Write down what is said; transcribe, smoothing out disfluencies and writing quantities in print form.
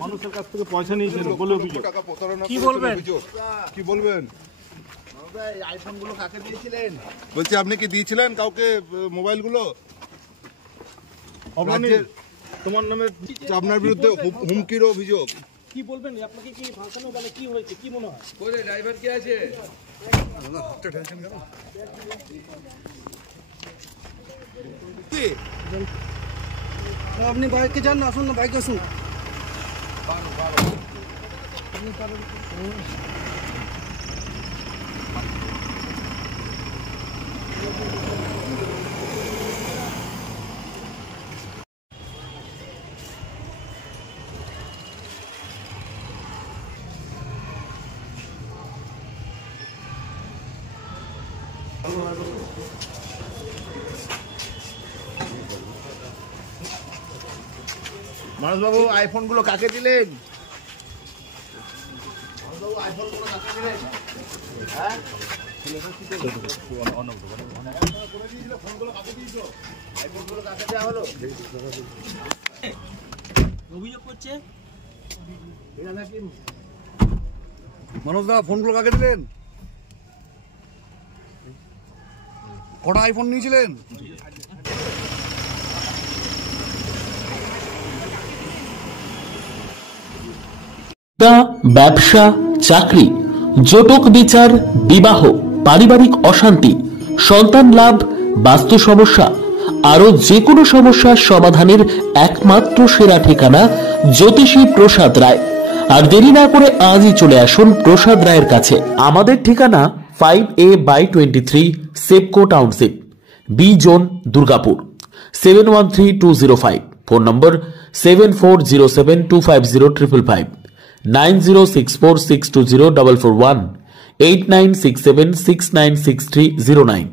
মানুষের কাছ থেকে পয়সা নিয়েছিল বলে অভিযোগ। কি বলবেন? কি বলবেন? আইফোনগুলো কাকে দিয়েছিলেন? বলছি আপনি কি দিয়েছিলেন কাউকে মোবাইলগুলো? তোমার নামে আপনার বিরুদ্ধে হুমকির অভিযোগ। কি বলবেন? আপনাকে কি ভাষানো গেলে কি হয়েছে, কি মনে হয়? কোথায় ড্রাইভার কে আছে? আপনি বাইকে যান না, আসুন না, বাইকে আসুন। মানসবাবু আইফোনগুলো কাকে দিলেন? অভিযোগ করছে মানুষ দা, ফোনগুলো কাকে দিলেন? কটা আইফোন নিয়েছিলেন? ব্যবসা, চাকরি, জটক বিচার, বিবাহ, পারিবারিক অশান্তি, সন্তান লাভ, বাস্তু সমস্যা, আরো যে কোনো সমস্যার সমাধানের একমাত্র সেরা ঠিকানা জ্যোতিষী প্রসাদ রায়। আর দেরি না করে আজই চলে আসুন প্রসাদ রায়ের কাছে। আমাদের ঠিকানা 5A/23 Sepco township, B zone, Durgapur, 713205। Phone নম্বর 7407250555, 9064620441, 8967696309।